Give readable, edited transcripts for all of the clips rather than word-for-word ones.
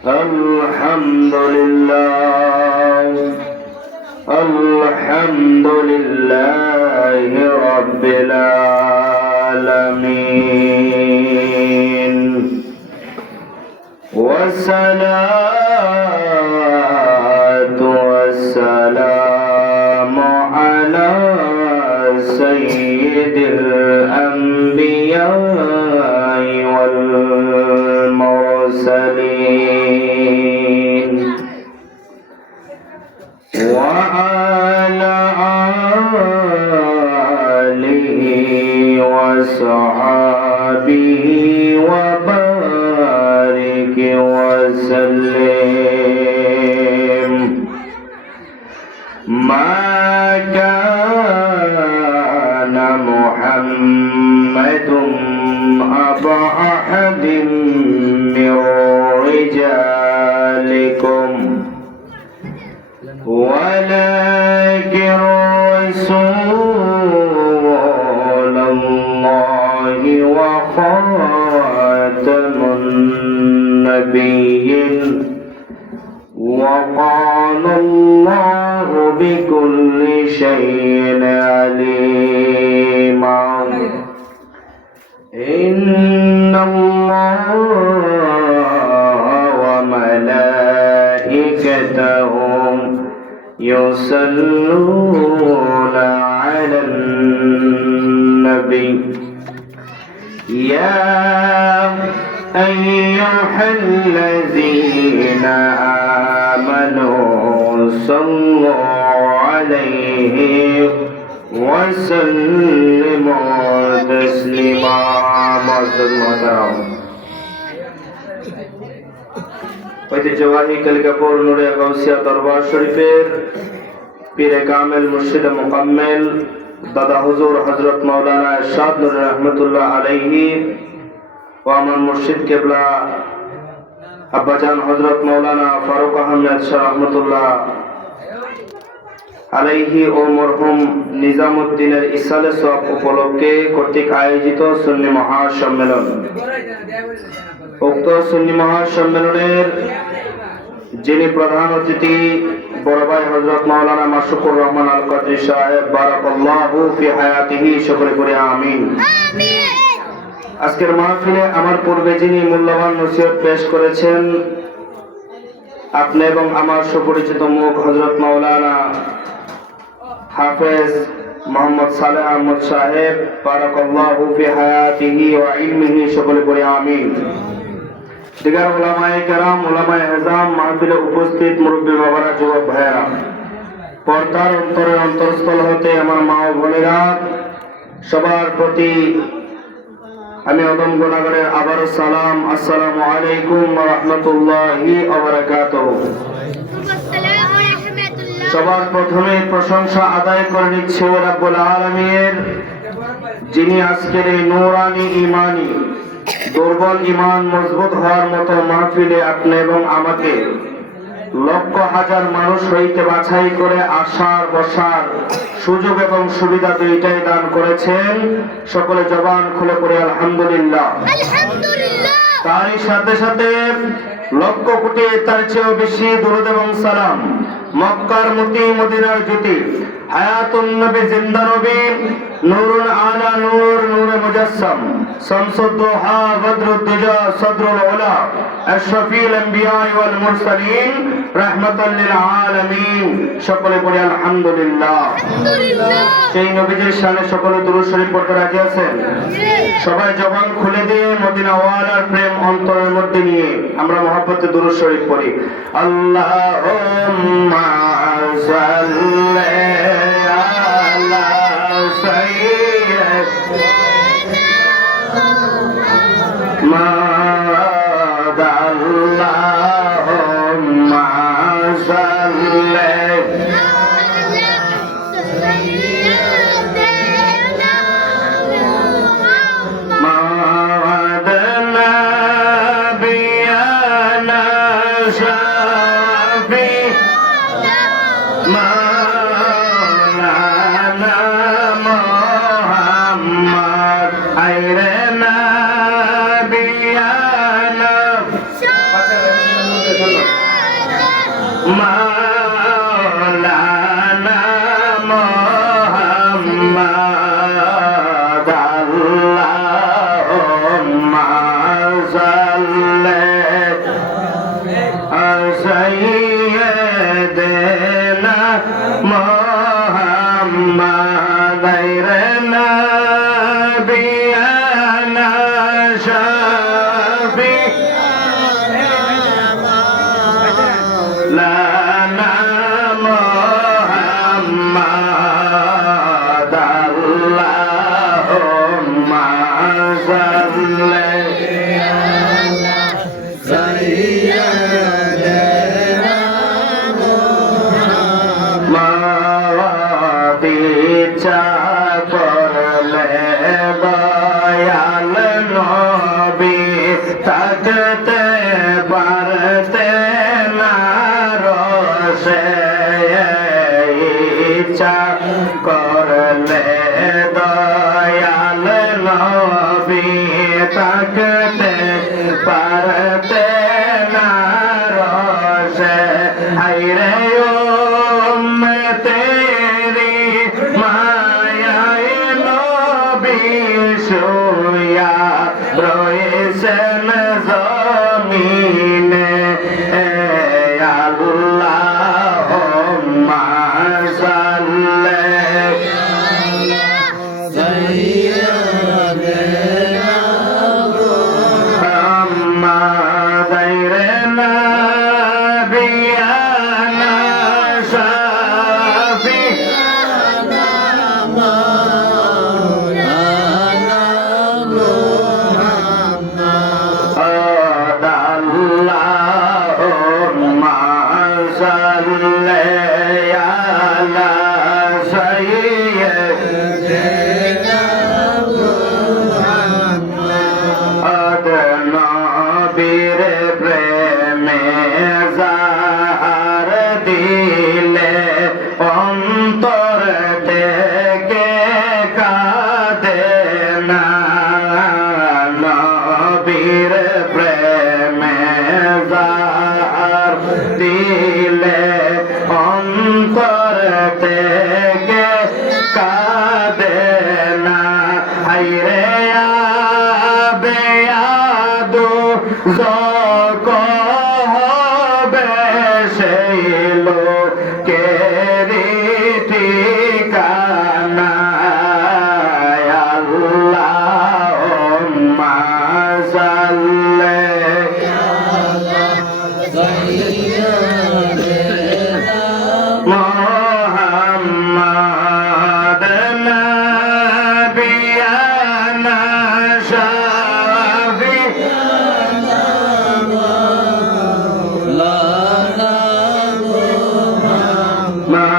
الحمد لله الحمد لله رب العالمين والصلاة والسلام على سيد الأنبياء والمرسلين وعلى آله وصحبه وبارك وسلم ما كان محمد أبا أحد من رجالكم ولكن رسول الله وخاتم النبيين وقال الله بكل شيء عليم إن الله وملائكته يصلون على النبي يا أيها الذين آمنوا صلوا عليه وسلموا تسليما ঐতিহ্যবাহী কালিকাপুর নূরে গাউসিয়া দরবার শরীফের পীরে কামেল মুর্শিদে মুকাম্মেল দাদা হুজুর হযরত মাওলানা ইরশাদ নূর রহমাতুল্লাহ আলাইহি ও আমার মুর্শিদ কিবলা আব্বাজান হযরত মাওলানা ফারুক আহমেদ শাহ রহমাতুল্লাহ আলাইহি ও মরহুম নিজামউদ্দিনের ইসালে সওয়াব উপলক্ষে কর্তৃক আয়োজিত সুন্নি মহাসম্মেলন। উক্ত সুন্নি মহাসম্মেলনের যিনি প্রধান অতিথি বড় ভাই হযরত মাওলানা মাশরুকুর রহমান আল কাদরি সাহেব বারাকাল্লাহু ফি হায়াতিহি, সকলে পড়ে আমিন। আজকের মাহফিলে আমার পূর্বে যিনি মূল্যবান নসিহত পেশ করেছেন, আপনি এবং আমার সুপরিচিত মুখ হযরত মাওলানা হাফেজ মোহাম্মদ সালেহ আহমদ সাহেব বারাকাল্লাহু ফি হায়াতিহি ওয়া ইলমিহি, সকলে পড়ে আমিন। দিগার উলামায়ে কেরাম, উলামায়ে আযম, মাহফিলে উপস্থিত মুরব্বী বাবারা, যুবক ভাইয়েরা, পর্দার অন্তরের অন্তরস্থল হতে আমার মা ও বোনেরা, সবার প্রতি আমি অদম গুনাহগারের আবারও সালাম, আসসালামু আলাইকুম ওয়া রাহমাতুল্লাহি ওয়া বারাকাতুহু। সবার প্রথমে প্রশংসা আদায় করে নিচ্ছে রাব্বুল আলামিনের, যিনি আজকের এই নূরানি ঈমানি দুর্বল ঈমান মজবুত হওয়ার মতো মাহফিলে আপনি এবং আমাকে লক্ষ হাজার মানুষ হইতে বাছাই করে আসার বসার সুযোগ এবং সুবিধা দুইটাই দান করেছেন। সকলে জবান খুলে পড়ে আলহামদুলিল্লাহ। তারই সাথে সাথে লক্ষ কোটি তার চেয়েও বেশি দরুদ এবং সালাম মক্কার মতি, মদিনার জ্যোতি, হায়াতুন নবী, জিন্দা নবী, নূরুন আলা নূর, নূরে মুজাসসাম, শামসুদ দুহা, বদরুদ দুজা, সদরুল উলা, আশরাফিল আম্বিয়া ওয়াল মুরসালিন, রাহমাতাল লিল আলামিন, সকলে পড়ি আলহামদুলিল্লাহ। সেই নবীজির শানে সকলে দুরূদ শরীফ পড়তে রাজি আছেন? সবাই জবান খুলে দিয়ে মদিনা ওয়ালার প্রেম অন্তরের মধ্যে নিয়ে আমরা মহব্বতে দুরূদ শরীফ পড়ি। আল্লাহুম্মা সাল্লি আলা সাইয়্যিদিনা আল্লাহুম্মা সাল্লি মাওলানা মুহাম্মদ আল্লাহুম্মা সাল্লি সাইয়্যিদিনা মুহাম্মদ নবিয়ানা শাফি লানা মুহাম্মদ আল্লাহুম্মা সাল্লি ইচ্ছা করলে দয়াল নবী থাকতে পারতে না রসে ইচ্ছা করলে দয়াল নবী থাকতে পারতে না রসে হায়রে উম্মতেরি মায়ায় নবী শুয়া রয়েছেন জমিনে আল্লাহুম্মা সাল্লি মুহাম্মদ নবিয়ানা শাফি আল্লাহুম্মা সাল্লি আলা সাইয়্যিদিনা মুহাম্মদ নবীর প্রেমে জাহার দিলে অন্তর থেকে কাঁদে না নবীর প্রেমে জাহার দিলে অন্তর থেকে কাঁদে না হায়রে আবে আদু যক হবে সেই লোকেরি ঠিকানা আল্লাহুম্মা সাল্লি মুহাম্মদ নবিয়ানা শাফি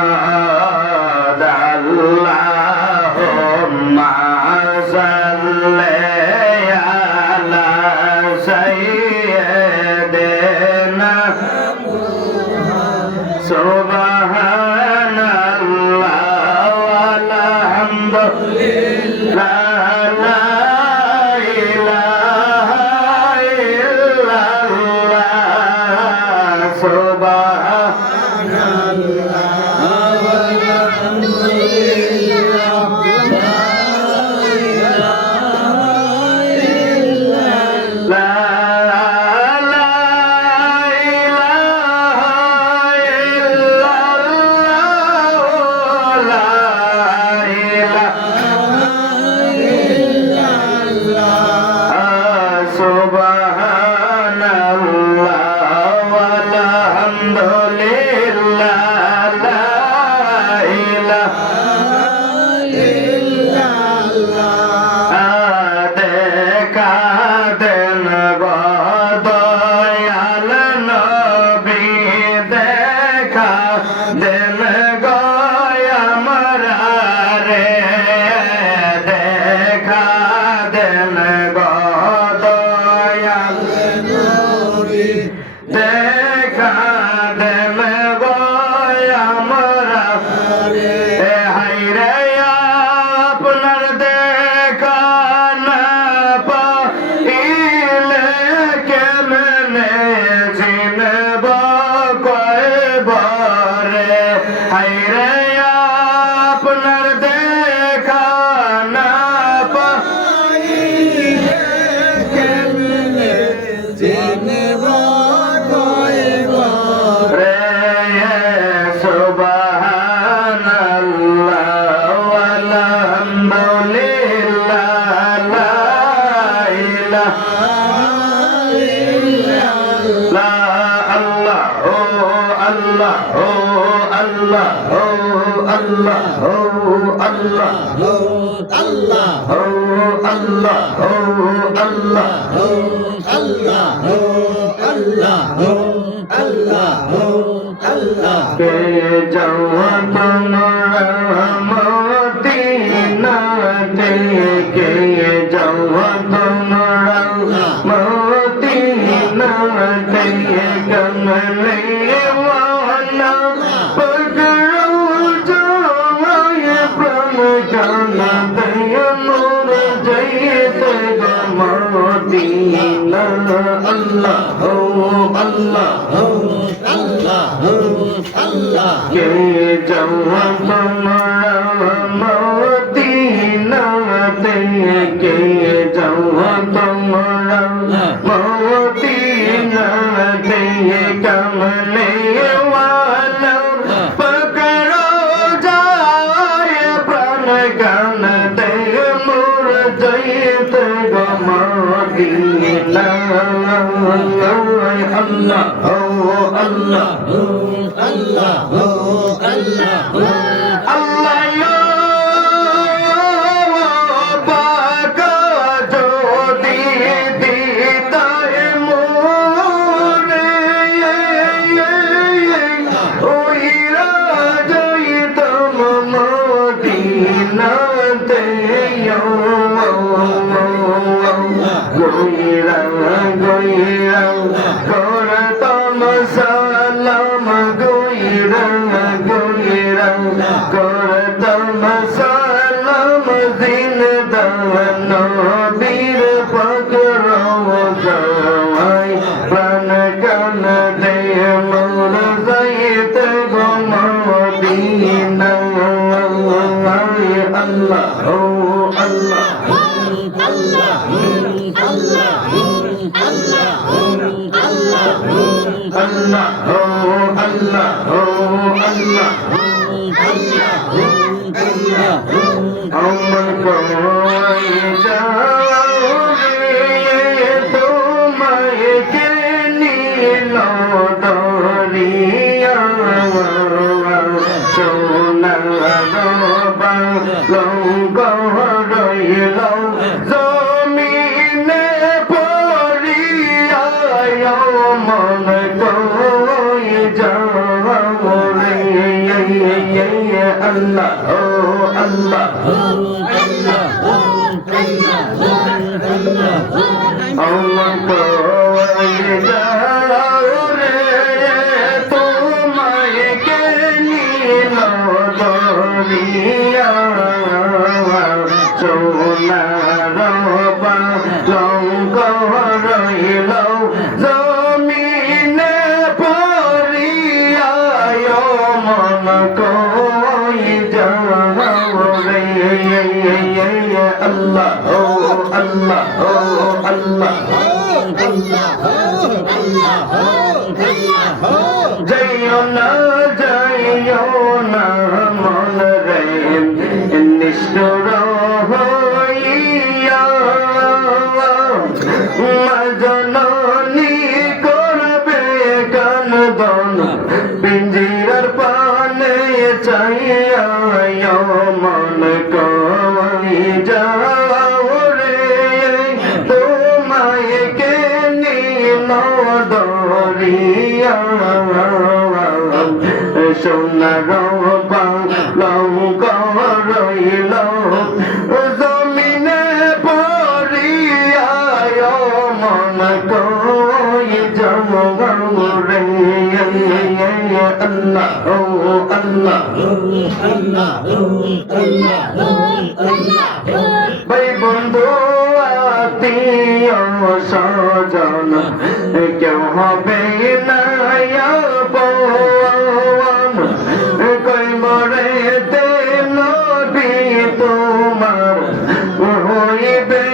মুহাম্মদ আল্লাহুম্মা সাল্লি আলা সাইয়্যিদিনা সুবহানাল্লাহ ওয়ালহামদুলিল্লাহ লা ইলাহা ইল্লাল্লাহ সুবহানাল্লাহ কে যাওয়া তোমরা মদিনাতে, কে যাওয়া তোমরা মদিনাতে, কমলে ওয়ালা পকড়ো যাওয়ায় প্রাণ জানাতে নূর জয়তে গো মদিনা। আল্লাহ কে যাওয়া তোমরা মদিনাতে, কে যাওয়া তোমরা মদিনাতে, কমলে ওয়ালা পকড়ো যায় প্রাণ গানতে মোর জয়তে গো মদিনা। করতম সালাম করতম সালাম জিন্দা নবীর পকড়ো যাওয়ায় প্রাণ গান দে মোর যাইতে গো মদিনা। আমার কই যাও রে তোমায় কে নীল দরিয়া, সোনার বাংলো রইল জমিনে পড়িয়া, মন কই যাও রে। আল্লাহ আমার কই যাও রে তোমায় কে নীল দরিয়া, সোনার বাংলো রইল জমিনে পড়িয়া, মন কই যাও রে। আল্লাহ যাইও না মন রে নিষ্ঠুর হইয়া, মজননী করবে কানদন পিঞ্জিরার পানে চাইয়া, মন কই যাও রে তোমায় কে নীল দরিয়া, সোনার বাংলো রইল জমিনে পড়িয়া, মন কই যাও রে। ভাই বন্ধু আত্মীয় স্বজন কেউ হবে না কই মরে নবী তোমার হইবে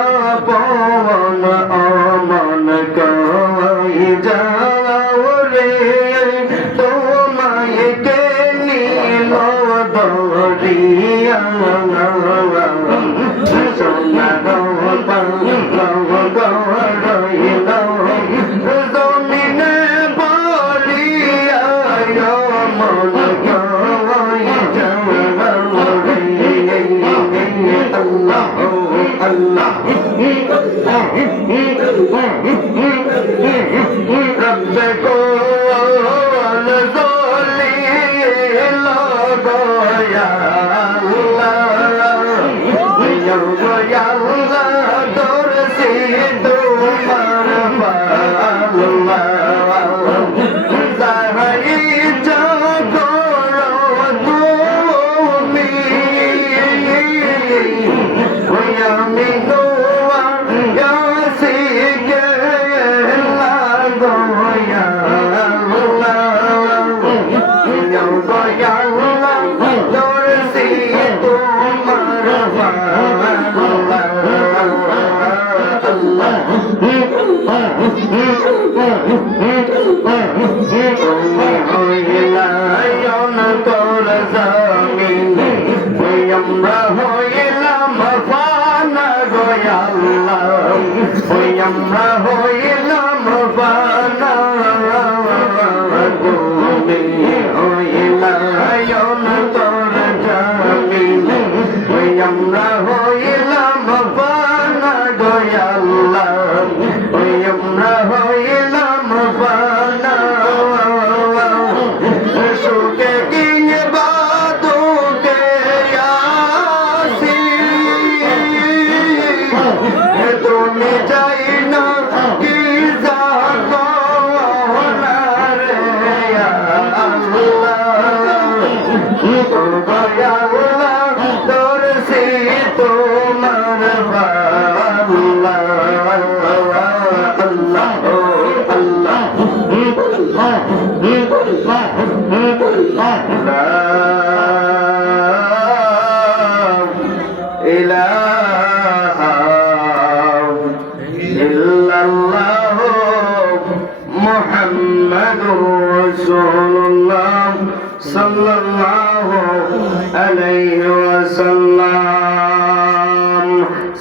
আপন, অমন কই যাও রে তোমায় কে নীল দরিয়া, সোনার বাংলো রইল জমিনে পড়িয়া, মন رب کل ذلیل گویا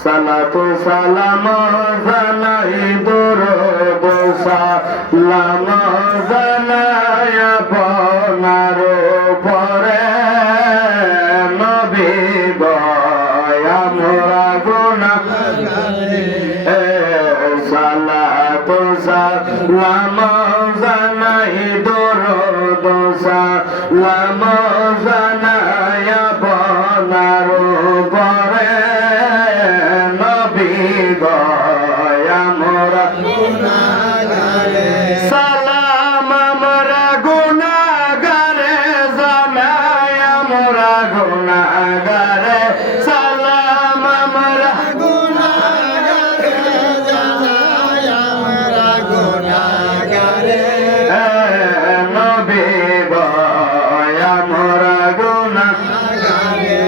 সালাতু সালাম জানাই দরুদ সালাম জানাই আপনার উপরে নবী গো আমরা গুনাহগার সালাতু সালাম জানাই দরুদ সালাম জানাই আপনার উপরে সালাম আমরা গুনাহগারে জানাই আমরা গুনাহগারে সালাম আমরা গুনাহগারে জানাই আমরা গুনাহগারে নবী গো আমরা গুনাহগারে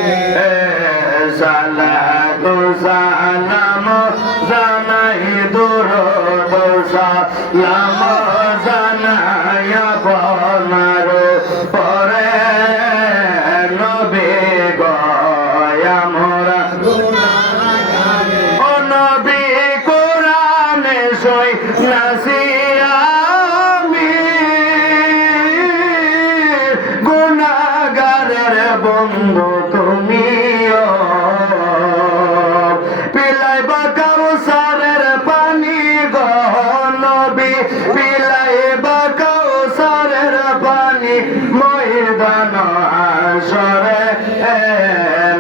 সালাতু সালাম জানাই দরুদ সালাম জানাই আপনার পরে নবী গো আমরা গুনাহগার ও নবী কোরআনে সই নাসিয়ামি গুনাহগারের বন্ধু তুমিও পিলাইবা কাউসারের পানি গো নবী পিলাইবা কাউসারের পানি ময়দান হাশরে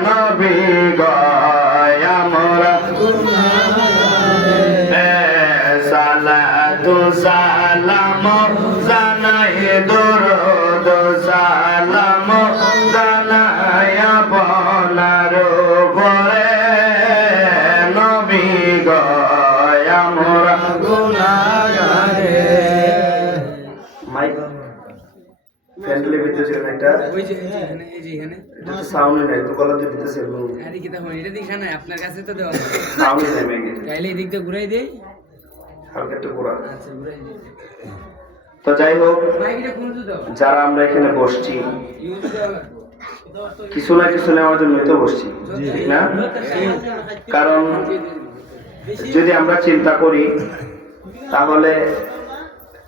নবী গো আমরা সালাতু সালাম জানাই দরুদ সালাম জানাই আপনার উপরে নবী গো আমরা গুনাহগারে মাইক ফ্যান্ডলে ভিতরে একটা ওই যে এখানে এই যে এখানে এটা সাউন্ড নাই তো গলাতে দিতেছে আরে কি দেখো এটা দেখা নাই আপনার কাছে তো দেওয়া সাউন্ড নাই মেগে গাইলে এদিক দিয়ে ঘুরাই দেই হালকা একটু ঘোরা আচ্ছা ঘুরাই দেই তো যাই হোক মাইকটা কোন দাও যারা আমরা এখানে বসছি ইউজ দাও কিছু না কিছু নেওয়ার জন্যই তো বসছি ঠিক না কারণ যদি আমরা চিন্তা করি তাহলে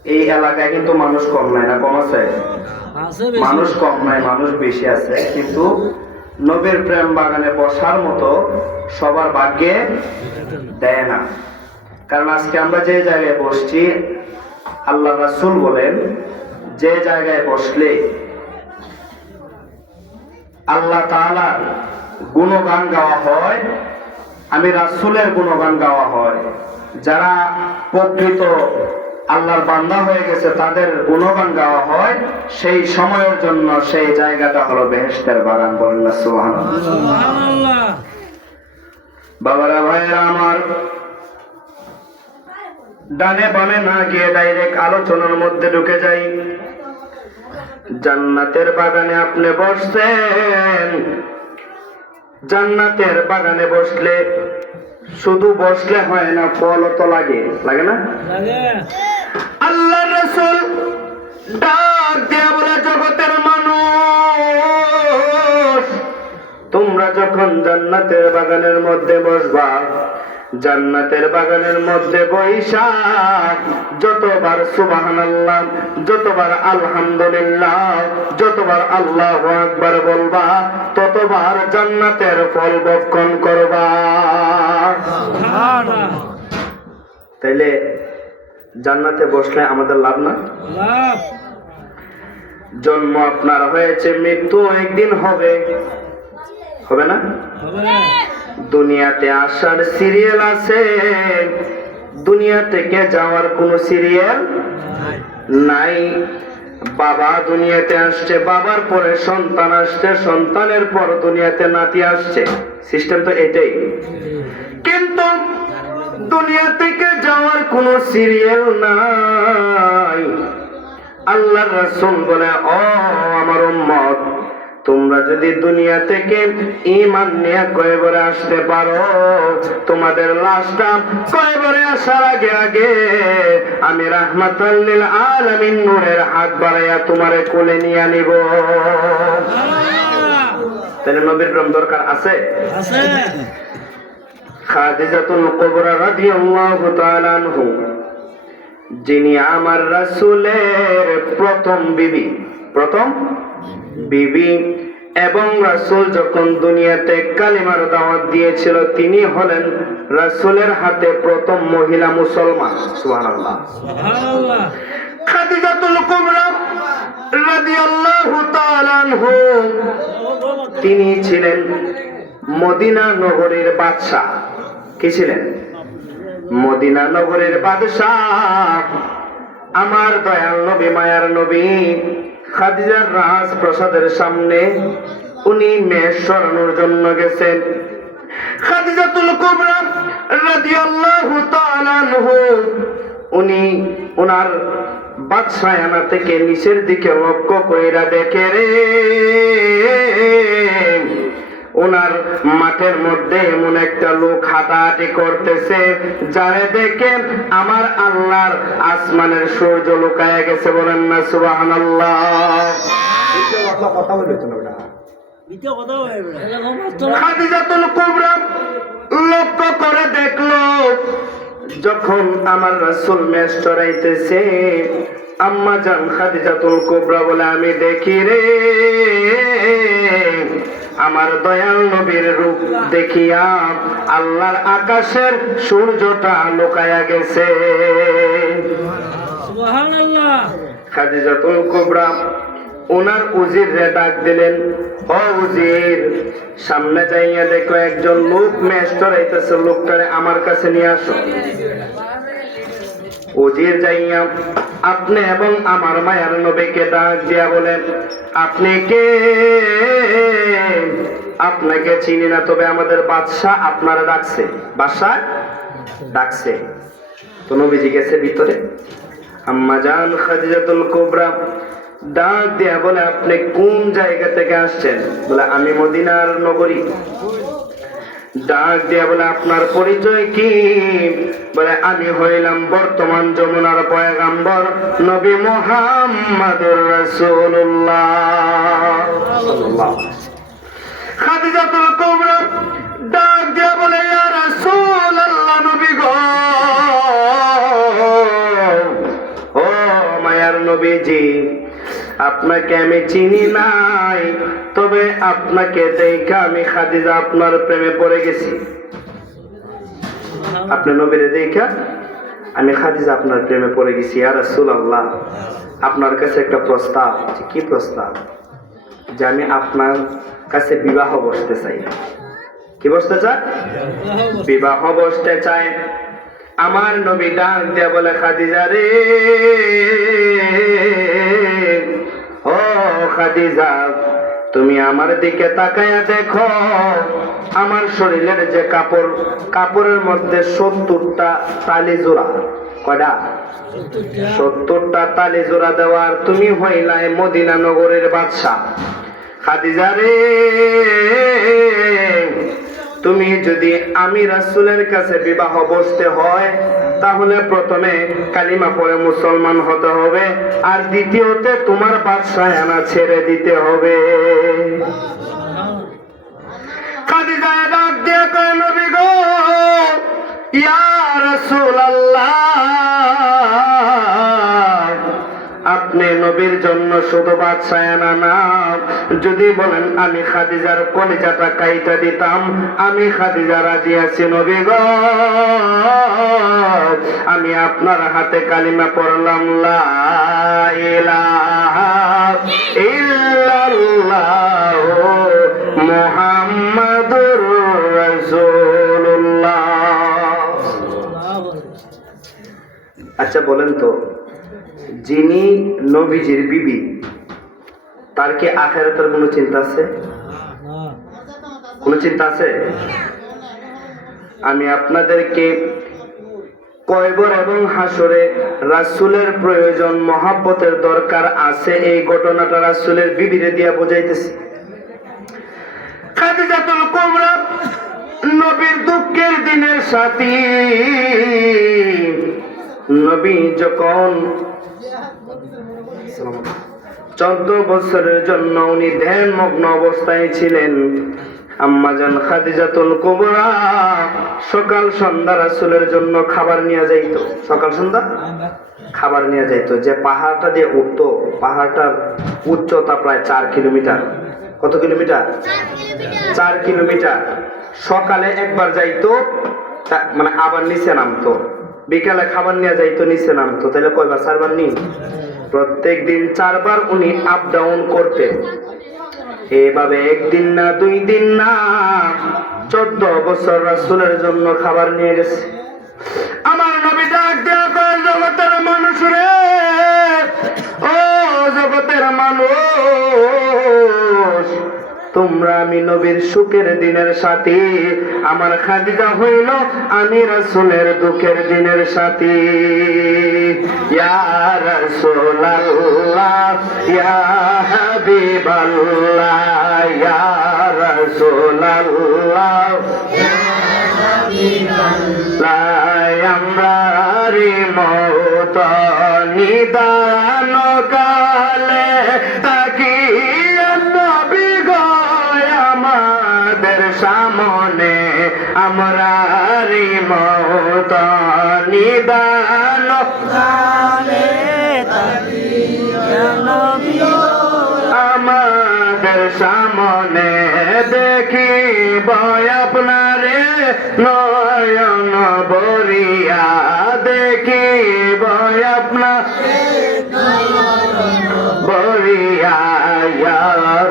এই এলাকায় কিন্তু মানুষ কম নাই না কম আছে মানুষ কম নাই মানুষ বেশি আছে কিন্তু নবীর প্রেম বাগানে বসার মতো সবার ভাগ্যে দেয় না কারণ আজকে আমরা যে জায়গায় বসছি আল্লাহ রাসূল বলেন, যে জায়গায় বসলে আল্লাহ তাআলার গুণগান গাওয়া হয়, আমি রাসূলের গুণগান গাওয়া হয়, যারা প্রকৃত আল্লাহর বান্দা হয়ে গেছে তাদের গুণগান গাওয়া হয়, সেই সময়ের জন্য সেই জায়গাটা হলো বেহেশতের বাগান। বলেন না সুবহানাল্লাহ। সুবহানাল্লাহ। বাবারা, ভাইয়েরা আমার, ডানে বামে না গিয়ে ডাইরেক্ট আলোচনার মধ্যে ঢুকে যাই। জান্নাতের বাগানে আপনি বসছেন, জান্নাতের বাগানে বসলে শুধু বসলে হয় না, ফলও তো লাগে, লাগে না? লাগে। আল্লাহ রাসূল ডাক দিয়া বলে, জগতের মানুষ, তোমরা যখন জান্নাতের বাগানের মধ্যে বসবা, জান্নাতের বাগানের মধ্যে বৈশা যতবার সুবহানাল্লাহ, যতবার আলহামদুলিল্লাহ, যতবার আল্লাহু আকবার বলবা, ততবার জান্নাতের ফল ভক্ষণ করবা। সুবহানাল্লাহ। তাইলে জান্নাতে বসলে আমাদের লাভ না? লাভ। জন্ম আপনার হয়েছে, মৃত্যু একদিন হবে, হবে না? হবে। দুনিয়াতে আসার সিরিয়াল আছে, দুনিয়া থেকে যাওয়ার কোনো সিরিয়াল নাই। বাবা দুনিয়াতে আসছে, বাবার পরে সন্তান আসছে, সন্তানের পর দুনিয়াতে নাতি আসছে, সিস্টেম তো এটাই। কিন্তু দুনিয়া থেকে যাওয়ার কোনো সিরিয়াল নাই। আল্লাহর রাসূল বলে, ও আমার উম্মত, তোমরা যদি দুনিয়া থেকে ঈমান নিয়ে কয়বারে আসতে পারো, তোমাদের লাশটা কয়বারে আসার আগে আগে আমি রাহমাতাল লিল আলামিন নূরের হাত বাড়াইয়া তোমারে কোলে নিয়ে নিব। তাহলে নবীর প্রেম দরকার আছে? আছে। খাদিজাতুল কুবরা রাদিয়াল্লাহু তাআলা আনহু, যিনি আমার রাসূলের প্রথম বিবি এবং রাসূল যখন দুনিয়াতে কালিমার দাওয়াত দিয়েছিল, তিনি হলেন রাসূলের হাতে প্রথম মহিলা মুসলমান। সুবহানাল্লাহ। সুবহানাল্লাহ। খাদিজাতুল কুবরা রাদিয়াল্লাহু তাআলা আনহু, তিনি ছিলেন মদিনা নগরীর বাদশা। কি ছিলেন? মদিনা নগরীর বাদশাহ। আমার দয়াল নবী, মায়ার নবী খাদিজার রাজপ্রাসাদের সামনে উনি মেষ সরানোর জন্য গেছেন। খাদিজাতুল কুবরা রাদিয়াল্লাহু তাআলা আনহু, উনি ওনার বাদশায়ানা থেকে নিচের দিকে লক্ষ্য কইরা দেখে রে, ওনার মাঠের মধ্যে এমন একটা লোক হাঁটাহাঁটি করতেছে, যারে দেখে আমার আল্লাহর আসমানের সূর্য লুকায় গেছে। বলেন না সুবহানাল্লাহ। খাদিজাতুল কুবরা লক্ষ্য করে দেখলো, যখন আমার রাসূল মেষ চড়াইতেছে, আম্মা জান খাদিজাতুল কুবরা বলে, আমি দেখি রে, আমার দয়াল নবীর রূপ দেখিয়া আল্লাহর আকাশের সূর্যটা লুকায়া গেছে। সুবহানাল্লাহ। খাদিজাতুল কুবরা ওনার উজিরে ডাক দিলেন, ও উজির, সামনে যাইয়া দেখো একজন লোক মেষ চড়াইতেছে, লোকটারে আমার কাছে নিয়ে আসো। উজির যাইয়া আপনি এবং আমার মায়ার নবীকে ডাক দিয়া বলেন, আপনি কে? আপনাকে চিনি না, তবে আমাদের বাদশা আপনারা ডাকছে। বাদশা ডাকছে। তো নবীজি গেছে ভিতরে। আম্মা জান খাদিজাতুল কুবরা ডাক দিয়া বলে, আপনি কোন জায়গা থেকে আসছেন? বলে, আমি মদিনার নগরী। ডাক দিয়া বলে, আপনার পরিচয় কি? বলে, আমি হইলাম বর্তমান যমুনার পয়গাম্বর নবী মুহাম্মদুর রাসূলুল্লাহ। খাদিজাতুল কুবরা ডাক দিয়া বলে, ইয়া রাসূলুল্লাহ, নবী গো, ও মায়ার নবীজি, আপনাকে আমি চিনি নাই, তবে আপনাকে দেখা আমি খাদিজা আপনার প্রেমে পড়ে গেছি। আপনি নবীরে দেখা আমি খাদিজা আপনার প্রেমে পড়ে গেছি ইয়া রাসূলুল্লাহ, আপনার কাছে একটা প্রস্তাব। কি প্রস্তাব? যে আমি আপনার কাছে বিবাহ বসতে চাই। কি বসতে চাই? বিবাহ বসতে চাই। আমার নবী ডাক দিয়া বলে, খাদিজা রে, ও খাদিজা, তুমি আমার দিকে তাকায়া দেখো, আমার শরীরের যে কাপড়ের মধ্যে 70টা তালি জোড়া। কয়টা? 70টা তালি জোড়া দেওয়ার তুমি হইলাই মদিনা নগরের বাদশা। খাদিজা রে, তুমি যদি আমি রাসূলের কাছে বিবাহ বসতে হয়, তাহলে প্রথমে কালিমা পড়ে মুসলমান হতে হবে, আর দ্বিতীয়তে তোমার বাদশায়ানা ছেড়ে দিতে হবে। খাদিজা ডাক দিয়ে কয়, নবী গো, ইয়া রাসূলুল্লাহ, আপনি নবীর জন্য শুধু বাদশায়ানা না, যদি বলেন আমি খাদিজার কলিজাটা কাইটা দিতাম, আমি খাদিজা রাজি আছি নবী গো। আমি আপনার হাতে কালিমা পড়লাম, লা ইলাহা ইল্লাল্লাহ মুহাম্মাদুর রাসূলুল্লাহ। আচ্ছা বলেন তো, যিনি নবীজির বিবি, তার কি আখিরাতের কোনো চিন্তা আছে? কোনো চিন্তা আছে? আমি আপনাদেরকে কয়বর এবং হাসরে রাসূলের প্রয়োজন, মহব্বতের দরকার আছে, এই ঘটনাটা রাসূলের বিবিরে দিয়া বোঝাইতেছি। খাদিজাতুল কুবরা নবীর দুঃখের দিনের সাথী। নবী যখন 14 বছরের জন্য উনি ধ্যানমগ্ন অবস্থায় ছিলেন, আম্মাজান খাদিজাতুল কুবরা সকাল সন্ধ্যা রাসূলের জন্য খাবার নিয়ে যাইত। সকাল সন্ধ্যা খাবার নিয়ে যাইত। যে পাহাড়টা দিয়ে উঠতো, পাহাড়টার উচ্চতা প্রায় 4 কিলোমিটার। কত কিলোমিটার? 4 কিলোমিটার। সকালে একবার যাইতো, মানে আবার নিচে নামতো, বিকালে খাবার নিয়ে যাইতো, নিচে নামতো। তাহলে কয়বার? 4 বার। নেই, প্রত্যেক দিন 4 বার উনি আপ ডাউন করতেন। এভাবে একদিন না, 2 দিন না, 14 বছর রাসূলের জন্য খাবার নিয়ে গেছে। আমার নবী ডাক দেয়া কয়, জগতের মানুষ রে, ও জগতের মানুষ, তোমরা আমি নবীর সুখের দিনের সাথী, আমার খাদিজা হইল আমি রাসূলের দুঃখের দিনের সাথী। ইয়া রাসূলুল্লাহ, ইয়া হাবিবাল্লাহ, ইয়া রাসূলুল্লাহ, ইয়া হাবিবাল্লাহ, আমরা রে মওত নিদান কালে তাকি নবী গো আমাদের সামনে, আমরা রে মওত নিদান কালে তাকি নবী গো আমাদের সামনে, দেখিব আপনারে নয়ন ভরিয়া, দেখিব আপনার ভরিয়া। ইয়া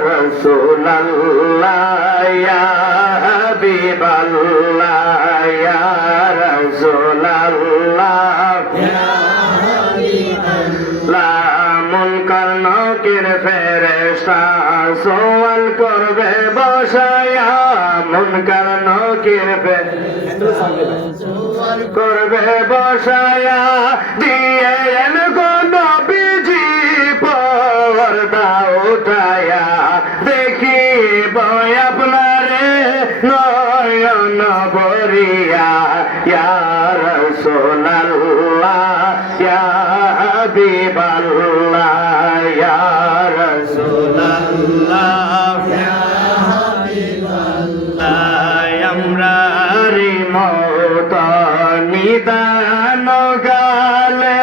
রাসূলুল্লাহ, ইয়া হাবিবাল্লাহ, ইয়া রাসূলুল্লাহ, ইয়া হাবিবাল্লাহ। মুনকার নাকির ফেরেশতা সওয়াল করবে বসায়া, মুনকার নাকির ফেরেশতা সওয়াল করবে বসায়া, দিয়ে গো নবীজি পর্দা উঠায়া, দেখিব আপনারে নয়ন ভরিয়া। ইয়া রাসূলুল্লাহ, ইয়া হাবিবাল্লাহ, ইয়া রাসূলুল্লাহ, ইয়া হাবিবাল্লাহ, আমরা রে মওত নিদান গালে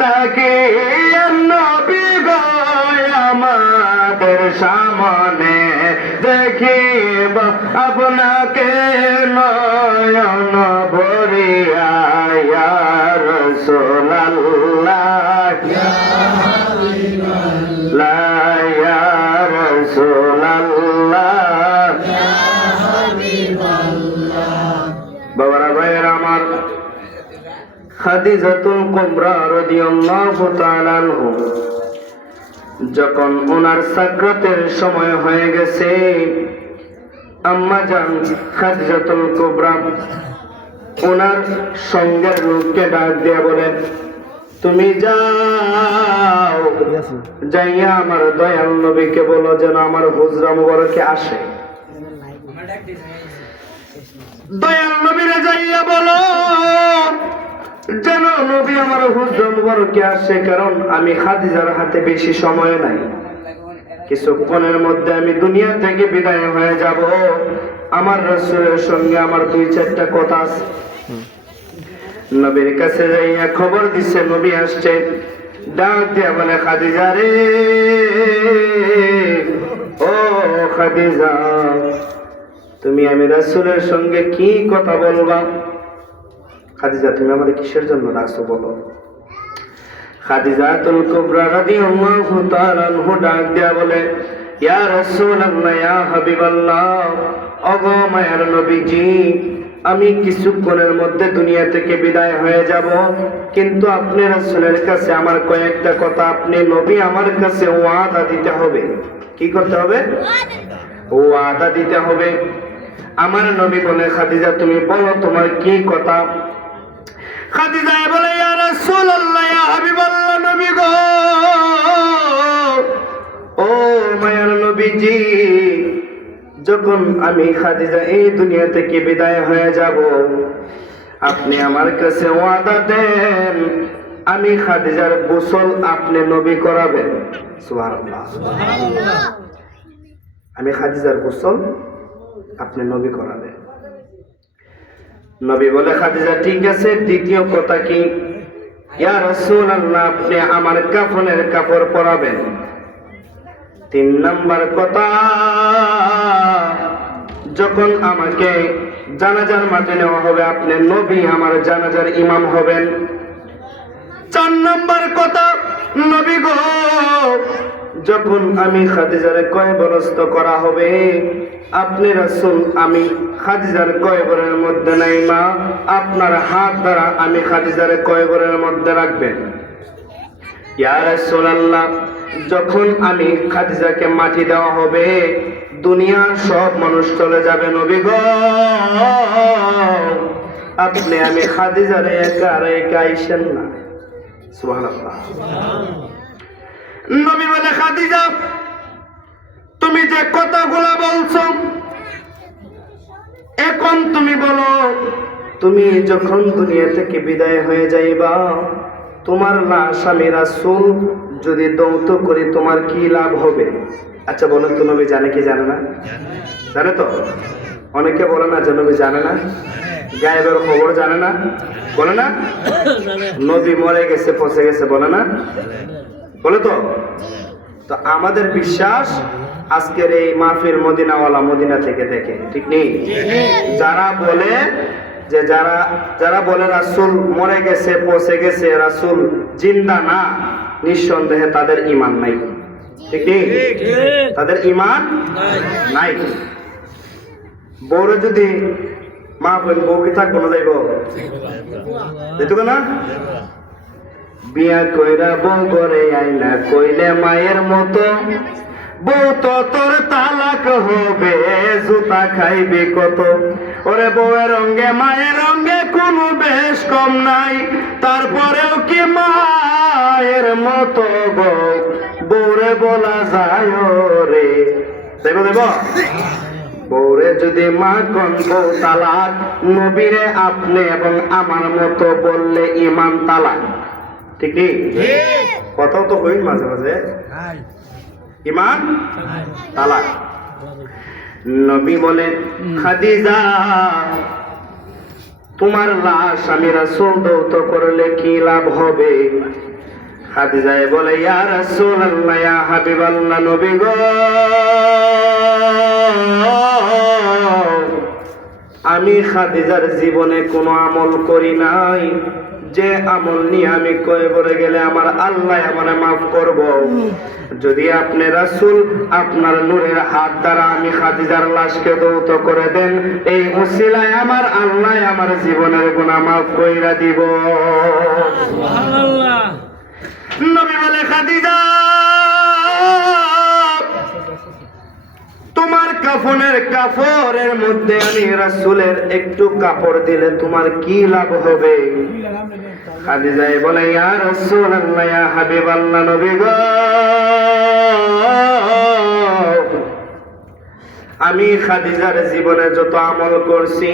তাকে নবী গো আমাদের সামনে, দেখিব আপনাকে নয়ন ভরিয়া। ইয়া রাসূলাল্লাহ লা ইয়া রাসূলাল্লাহ বাবারা ভাইয়েরা আমার, খাদিজাতুল কুবরা রাদিয়াল্লাহু তাআলা আনহু যখন ওনার সাকরাতের সময় হয়ে গেছে, আম্মা জান খাদিজাতুল কুবরা ওনার সঙ্গের লোককে ডাক দিয়ে বলেন, তুমি যাও, যাইয়া আমার দয়াল নবীকে বলো যেন আমার হুজরা মুবারকে আসে। দয়াল নবীরে যাইয়া বলো যেন নবী আমার হুজরা মুবারকে আসে, কারণ আমি খাদিজার হাতে বেশি সময় নাই, কিছুক্ষণের মধ্যে আমি দুনিয়া থেকে বিদায় হয়ে যাব। আমার রাসূলের সঙ্গে আমার 2-4টা কথা আছে। নবীর কাছে যাইয়া খবর দিচ্ছে নবী আসছে। ডাক দিয়া বলে, খাদিজা রে, ও খাদিজা, তুমি আমি রাসূলের সঙ্গে কি কথা বলবা? খাদিজা, তুমি আমাদের কিসের জন্য রাখছো বলো? খাদিজাতুল কুবরা রাদিয়াল্লাহু তাআলা আনহা ডাক দিয়া বলে, ইয়া রাসূলুল্লাহ, ইয়া হাবিবাল্লাহ, ওগো মায়ের নবীজি, আমি কিছুক্ষণের মধ্যে দুনিয়া থেকে বিদায় হয়ে যাব, কিন্তু আপনি রাসূলের কাছে আমার কয়েকটা কথা, আপনি নবী আমার কাছে ওয়াদা দিতে হবে। কি করতে হবে? ওয়াদা দিতে হবে। আমার নবী বলে, খাদিজা তুমি বলো তোমার কি কথা? খাদিজা বলে, ইয়া রাসূলুল্লাহ, ইয়া হাবিবাল্লাহ, নবী গো, ও মায়ার নবীজি, যখন আমি খাদিজা এই দুনিয়া থেকে বিদায় হয়ে যাব, আপনি আমার কাছে ওয়াদা দেন, আমি খাদিজার গোসল আপনি নবী করাবেন। সুবহানাল্লাহ। আমি খাদিজার গোসল আপনি নবী করাবেন। নবী বলে, খাদিজা ঠিক আছে। দ্বিতীয় কথা কি? ইয়া রাসূলুল্লাহ, আপনি আমার কাফনের কাপড় পরাবেন। 3 নাম্বার কথা, যখন আমাকে জানাজার মাঠে নেওয়া হবে, আপনি নবী আমার জানাজার ইমাম হবেন। 4 নাম্বার কথা, নবী গো, যখন আমি খাদিজারে কয়বরস্ত করা হবে, আপনি রাসূল আমি খাদিজার কয়বরের মধ্যে নাই মা, আপনার হাত দ্বারা আমি খাদিজারে কয়বরের মধ্যে রাখবেন। ইয়া রাসূলুল্লাহ, যখন আমি খাদিজাকে মাটি দেওয়া হবে, দুনিয়ার সব মানুষ চলে যাবে, নবী গো, আপনি আমি খাদিজারে একা রেখে আইসেন না। সুবহানাল্লাহ। নবী বলে, খাদিজা, তুমি যে কথাগুলো বলছো, এখন তুমি বলো, তুমি যখন দুনিয়া থেকে বিদায় হয়ে যাইবা, তোমার লাশ আমি রাসূল যদি দৌত করি তোমার কি লাভ হবে? আচ্ছা বলেন তো, নবী জানে কি জানে না? জানে তো? অনেকে বলে না যে নবী জানে না, গায়েবের খবর জানে না, বলে না? নবী মরে গেছে, পচে গেছে, বলে না? বলে তো? তো আমাদের বিশ্বাস আজকের এই মাহফিল মদিনাওয়ালা মদিনা থেকে দেখে, ঠিক নেই? যারা বলে যে যারা বলে রাসূল মরে গেছে, পচে গেছে, রাসূল জিন্দা না, নিঃসন্দেহে তাদের ঈমান নাই, ঠিক নেই? তাদের ঈমান নাই। বউরে যদি মা বল, বউ কি থাকবো না, যাইব যেটুকু না? বিয়া কইরা বউ করে আইনা কইলে মায়ের মতো, বউ তো তোর তালাক হবে, জুতা খাইবি কত। ওরে বউয়ের রঙ্গে মায়ের রঙ্গে কোনো বেশ কম নাই, তারপরেও কি মায়ের মতো গো, বউরে বলা যায় রে। দেব দেব বউরে যদি মা কোন বউ তালাক, নবীরে আপনি এবং আমার মতো বললে ইমান তালাক, ঠিক নেই? কথাও তো হইল মাঝে মাঝে, ইমান তালাক। নবী বলে, খাদিজা, তোমার লাশ আমি রাসূল দৌত করলে কি লাভ হবে? খাদিজা বলে, ইয়া রাসূলুল্লাহ, ইয়া হাবিবাল্লাহ, নবী গো, আমি খাদিজার জীবনে কোনো আমল করি নাই, যে আমল নিয়ে আমি কবরে গেলে আমার আল্লাহ আমারে মাফ করব। যদি আপনি রাসূল আপনার নূরের হাত দ্বারা আমি খাদিজার লাশকে দৌত করে দেন, এই উসিলায় আমার আল্লাহ আমার জীবনের গুনাহ মাফ কইরা দিব। সুবহানাল্লাহ। নবী বলে, খাদিজা তোমার কাফনের মধ্যে আমি রাসূলের একটু কাপড় দিলে তোমার কি লাভ হবে? খাদিজা বলে, ইয়া রাসূলুল্লাহ, ইয়া হাবিবাল্লাহ, নবী গো, আমি খাদিজার জীবনে যত আমল করছি,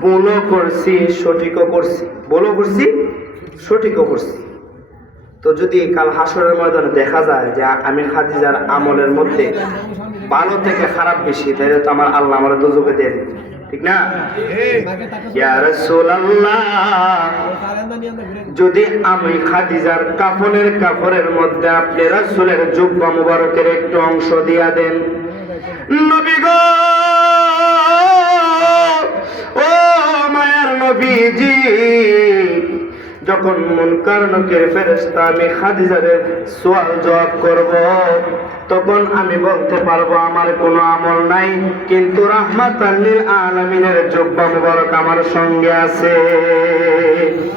ভুলও করছি, সঠিকও করছি, ভুলও করছি, সঠিকও করছি। তো যদি কাল হাসরের ময়দানে দেখা যায় যে আমি খাদিজার আমলের মধ্যে ভালো থেকে খারাপ বেশি, তাহলে তো আমার আল্লাহ আমার দোজখে দিয়ে দিবে, ঠিক না? ইয়া রাসূলুল্লাহ, যদি আমি খাদিজার কাফনের মধ্যে আপনি রাসূলের জুব্বা মুবারকের একটু অংশ দিয়া দেন। নবী গো, ও মায়ার নবীজি, যখন মুনকার নকির ফেরেশতা আমি খাদিজার সওয়াল জবাব করব, তখন আমি বলতে পারবো আমার কোনো আমল নাই, কিন্তু রাহমাতাল লিল আলামিনের জুব্বা মুবারক আমার সঙ্গে আছে।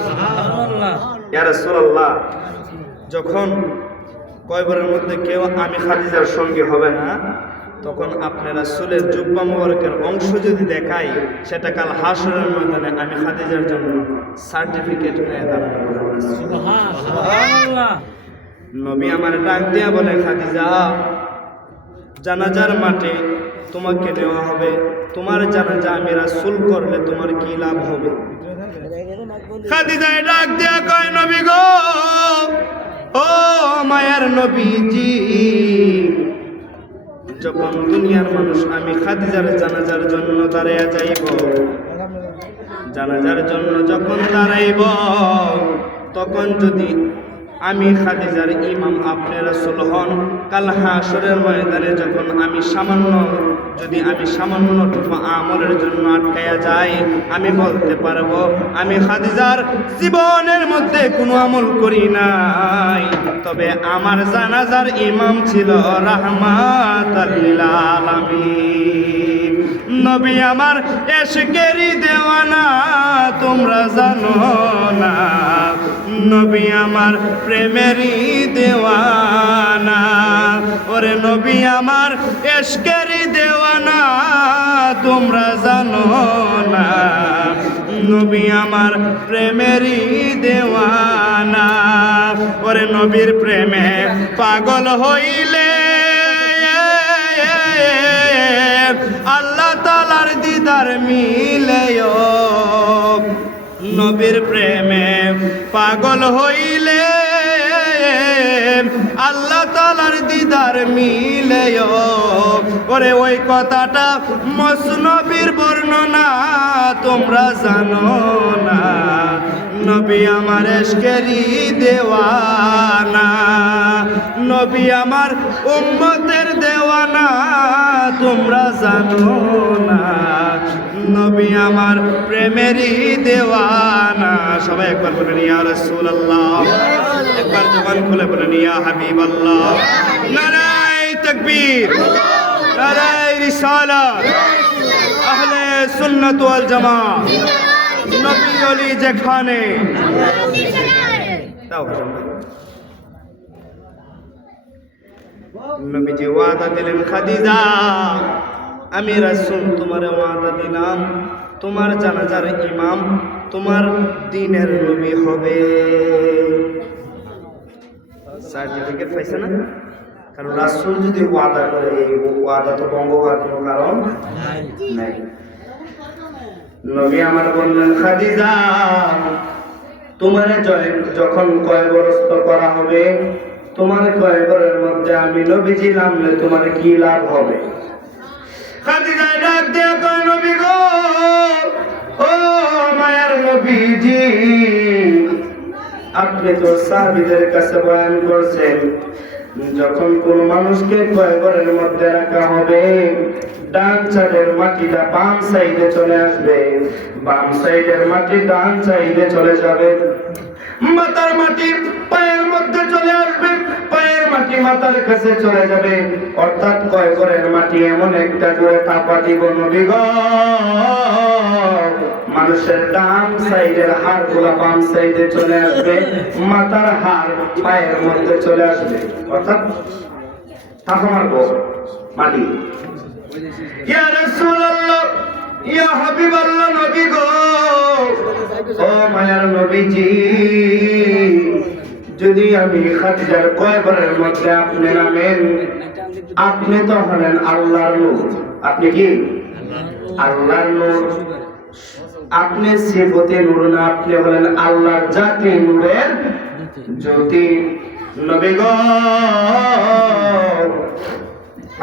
সুবহানাল্লাহ। ইয়া রাসূলুল্লাহ, যখন কয়বরের মধ্যে কেউ আমি খাদিজার সঙ্গে হবে না, তখন আপনার রাসূলের জুব্বা মুবারকের অংশ যদি দেখাই, সেটা কাল হাসরের ময়দানে আমি খাদিজার জন্য সার্টিফিকেট হয়ে দাঁড়াবে। সুবহানাল্লাহ। নবী আমার ডাক দিয়া বলে, খাদিজা, জানাজার মাঠে তোমাকে নেওয়া হবে, তোমার জানাজা আমি রাসূল করলে তোমার কি লাভ হবে? খাদিজা ডাক দিয়া কয়, নবী গো, ও মায়ার নবীজি, যখন দুনিয়ার মানুষ আমি খাদিজার জানাজার জন্য দাঁড়াইয়া যাইব, জানাজার জন্য যখন দাঁড়াইব, তখন যদি আমি খাদিজার ইমাম আপনি রাসূল হন, কাল হাসরের ময়দানে যখন আমি সামান্যটুকু আমলের জন্য আটকায়া যাই, আমি বলতে পারবো আমি খাদিজার জীবনের মধ্যে কোনো আমল করি নাই, তবে আমার জানাজার ইমাম ছিল রাহমাতাল লিল আলামিন। নবী আমার এশকেরই দেওয়ানা, তোমরা জানো না, নবী আমার প্রেমেরই দেওয়ানা, ওরে নবী আমার এশকেরই দেওয়ানা, তোমরা জানো না, নবী আমার প্রেমেরই দেওয়ানা, ওরে নবীর প্রেমে পাগল হইলে আল্লাহ তাআলার দিদার মিলে, নবীর প্রেমে পাগল হইলে আল্লাহ তাআলার দিদার মিলে, ওরে ওই কথাটা মসনবীর বর্ণনা, তোমরা জানো না, নবী আমার এশকেরই দেওয়ানা, নবী আমার উম্মতের দেওয়ানা, তোমরা জানো না, নবী আমার প্রেমেরই দেওয়ানা। সবাই একবার বলেন ইয়া রাসূলুল্লাহ, একবার জবান খুলে বলেন ইয়া হাবিবাল্লাহ। নারায়ে তাকবীর, নারায়ে রিসালাত, আহলে সুন্নাত ওয়াল জামাত, নবী ওলি যেখানে। নবীজি ওয়াদা দিলেন, খাদিজা, আমি রাসূল তোমারে ওয়াদা দিলাম, তোমার জানাজার ইমাম তোমার দ্বীনের নবী হবে। সার্টিফিকেট পাইছে না? কারণ রাসূল যদি ওয়াদা করে, এই ওয়াদা তো ভঙ্গ হওয়ার কোনো কারণ নাই। নবী আমার বললেন, খাদিজা, তোমার যখন কয়বরস্ত করা হবে, তোমার কয়বরের মধ্যে আমি নবীজি নামলে তোমার কি লাভ হবে? খাদিজা ডাক দিয়ে কয়, নবী গো, ও মায়ার নবীজি, আপনি তো সাহাবীদের কাছে বয়ান করছেন, যখন কোন মানুষকে কয়বরের মধ্যে রাখা হবে, ডান সাইডের মাটিটা বাম সাইডে চলে আসবে, বাম সাইডের মাটি ডান সাইডে চলে যাবে, মাথার মাটি পায়ের মধ্যে চলে আসবে, পায়ের মাটি মাথার কাছে চলে যাবে, অর্থাৎ কয়বরের মাটি এমন একটা জোরে চাপা দিব নবী গো, মানুষের ডান সাইডের হাড় গুলা বাম সাইডে চলে আসবে, মাথার হাড় পায়ের মধ্যে চলে আসবে, অর্থাৎ থাকা মারবো মাটি। ইয়া রাসূলুল্লাহ, ইয়া হাবিবাল্লাহ, নবী গো, ও মায়ার নবীজি, যদি আমি খাদিজার কয়বরের মধ্যে আপনি নামেন, আপনি তো হলেন আল্লাহর নূর। আপনি কি আল্লাহর নূর? আপনি সিফতে নূর না, আপনি হলেন আল্লাহর জাতি নূরের জ্যোতি। নবী গো,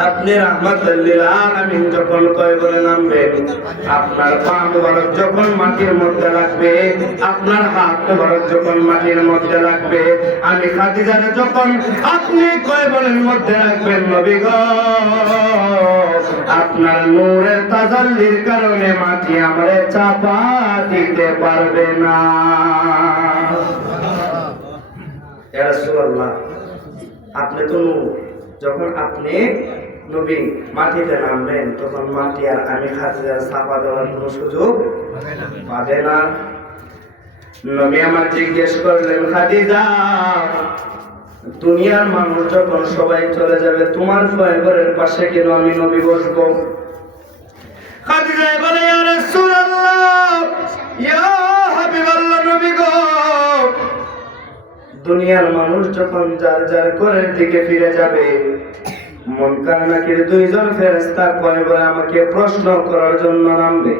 আপনি রাহমাতুল লিল আলামিন যখন কয়বরে নামবেন, আপনার পা মুবারক যখন মাটির মধ্যে লাগবে, আপনার হাত মুবারক যখন মাটির মধ্যে লাগবে, আমি খাদিজার যখন আপনি কয়বরের মধ্যে রাখবেন নবী গো, আপনার নূরের তাজাল্লির কারণে মাটি আমারে চাপা দিতে পারবে না। ইয়া রাসূলুল্লাহ, আপনি তো যখন আপনি নবী মাটিতে নামবেন, তখন মাটি আর আমি খাদিজার চাপা দেওয়ার কোনো সুযোগ পাবে না। নবী আমার জিজ্ঞেস করলেন, খাদিজা, দুনিয়ার মানুষ যখন সবাই চলে যাবে, তোমার কয়বরের পাশে কেন আমি নবী বসবো? খাদিজা বলে, ইয়া রাসূলুল্লাহ, ইয়া হাবিবাল্লাহ, নবী গো, দুনিয়ার মানুষ যখন যার যার ঘরের দিকে ফিরে যাবে, মুনকার নাকির দুইজন ফেরেশতা কয়বরে আমাকে প্রশ্ন করার জন্য নামবে।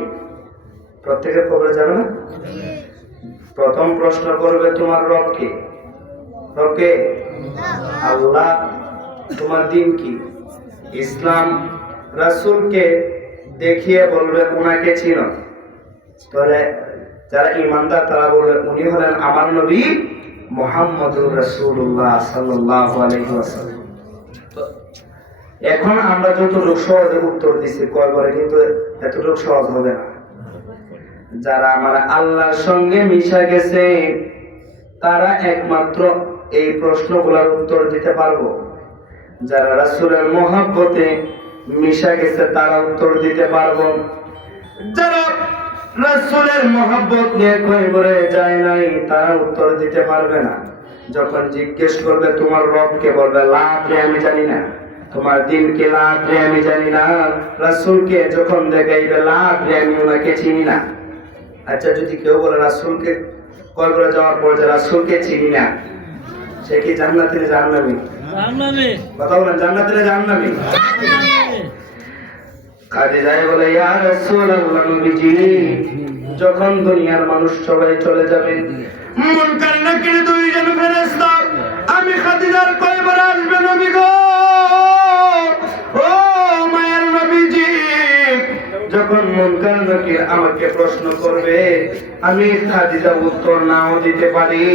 প্রত্যেকের কবরে যাবে না? প্রথম প্রশ্ন করবে, তোমার রব কে? রব কে? আল্লাহ। তোমার দিন কি? ইসলাম। রাসূলকে দেখিয়ে বলবে ওনাকে চিনো। তাহলে যারা ঈমানদার তারা বলবে উনি হলেন আমার নবী মুহাম্মদুর রাসূলুল্লাহ সাল্লাল্লাহু আলাইহি ওয়াসাল্লাম। এখন আমরা যতটুকু সহজে উত্তর দিচ্ছি কয়বরে, কিন্তু এতটুকু সহজ হবে না। যারা আমার আল্লাহর সঙ্গে মিশা গেছে তারা একমাত্র এই প্রশ্নগুলোর উত্তর দিতে পারবো। যারা রাসূলের মহব্বতে মিশা গেছে তারা উত্তর দিতে পারবো। যারা রাসূলের মহব্বত নিয়ে কয়বরে যায় নাই তারা উত্তর দিতে পারবে না। যখন জিজ্ঞেস করবে তোমার রবকে, বলবে লা আদরি, আমি জানি না। তোমার দিনকে লা আদরি, আমি জানি না। রাসূলকে যখন দেখাইবে লা আদরি, আমি ওনাকে চিনি না। আচ্ছা, যদি কেউ বলে রাসূলকে কয়বরে যাওয়ার পর যে রাসূলকে চিনি না, সে কি জান্নাতে না জাহান্নামে? জান্নাতে। কথা বলেন, জান্নাতে না জাহান্নামে? খাদিজা বলে, ইয়া রাসূলুল্লাহ, নবীজি, যখন দুনিয়ার মানুষ সবাই চলে যাবে, মুনকার নাকির দুইজন ফেরেশতা আমি খাদিজার কয়বরে আসবে নবী গো। ও মায়ের নবীজি, যখন মুনকার নাকির আমাকে প্রশ্ন করবে, আমি খাদিজা উত্তর নাও দিতে পারি।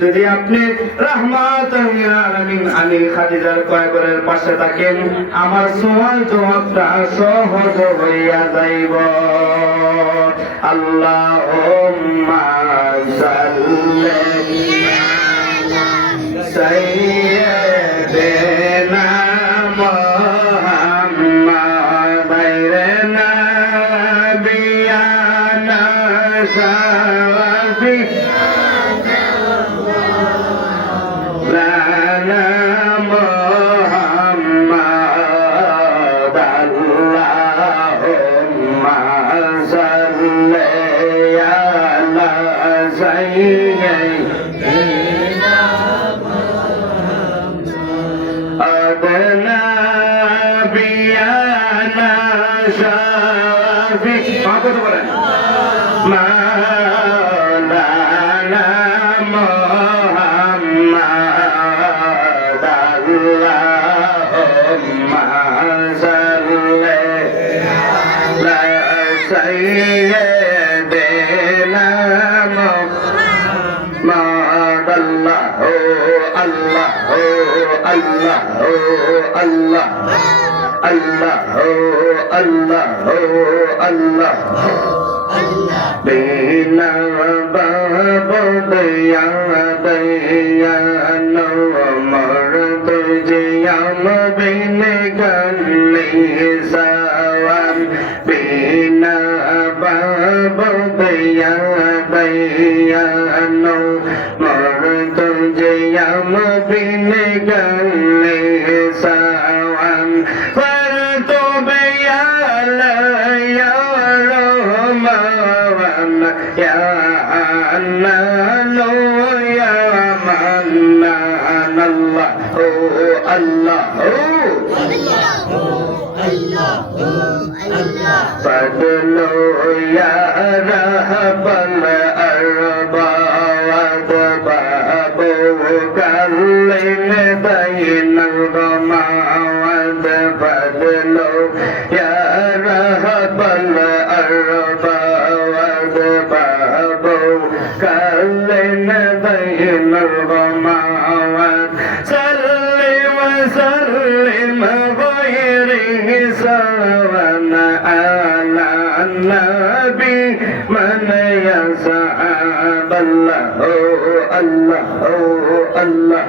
যদি আপনি রাহমাতুল লিল আলামিন আমি খাদিজার কয়বরের পাশে থাকেন, আমার সওয়াল জবাবটা সহজ হইয়া যাইব। আল্লাহুম্মা সাল্লি আলা সাইয়্যিদিনা মুহাম্মাদ নাবিয়ানা শাফি লানা মুহাম্মাদ। আল্লাহুম্মা সাল্লি আলা সাইয়্যিদিনা মুহাম্মাদ নাবিয়ানা শাফি। কত বলেন? মাওলানা মুহাম্মাদ। আল্লাহুম্মা সাল্লি আলা সাইয়্যিদিনা মুহাম্মাদ। আল্লাহু আল্লাহু আল্লাহু আল্লাহ আল্লাহু আল্লাহু আল্লাহ বিনা বাবুদ ইয়া निकले सावन पर तो बयाला या रहमान या अन्नानो या मन्नान अल्लाह ओ फadlo ya rahbal arbawad babu kallim bainal gamawad fadlo ya rahbal arbawad babu kallim bainal gamawad salli wa sallim ghairihi sawan ala nabi man yas'ab Allah oh Allah oh Allah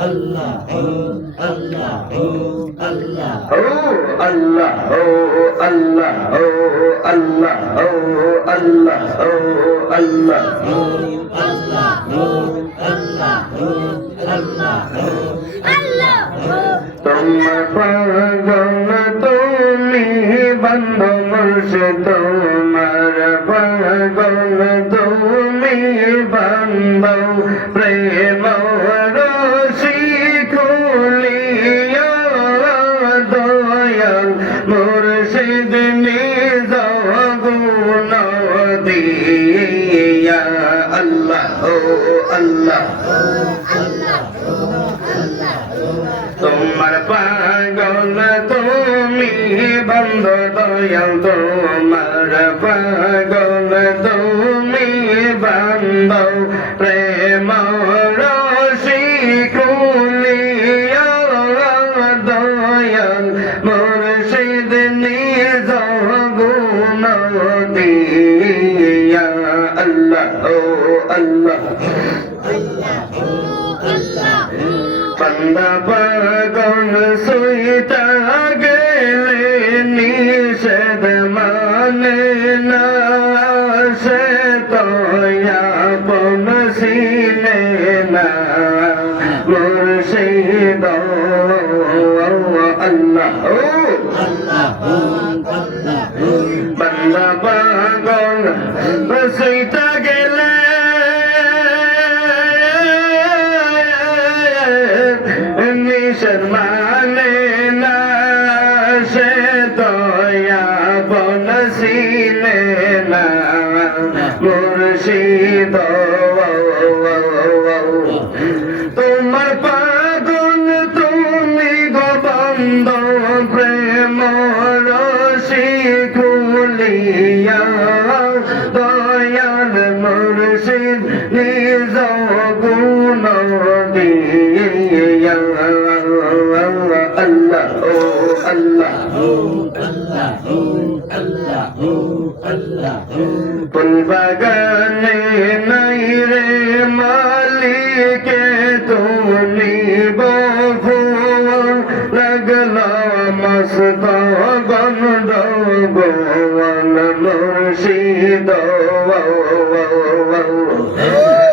Allah oh Allah oh Allah oh Allah oh Allah oh Allah oh Allah oh Allah तुम पागल तुमी बंद मुर्शिद तुम्हार पागल तुमी बंद प्रेम रसी खुलिया दयाल मुर्शिद निज गुण दिया अल्लाह ओ अल्लाह তোমার পাগল তুমি বন্ধ দয়াল তোমার পাগল তুমি বন্ধ প্রেম রসি খুলিয়া দয়াল মুর্শিদ নিজ গুণ দিয়া আল্লাহ ও আল্লাহ बंदा पागल सुईता गेले निषेध माने ना से तो यापन सीने ना मुर्शिद अल्लाह बंदा पागल सुईता गेले शर्माने ना से दया बनसीने ना मुर्शिद तुम्हार पागल তুমি গো বন্ধ প্রেম রসি খুলিয়া দয়াল মুর্শিদ নিজ গুণ দিয়া Allah oh Allah ফুল বাগানে নাই রে মালিকে তুমি বহু লাগলা মস্ত গন্ধ গোয়াল মুর্শিদ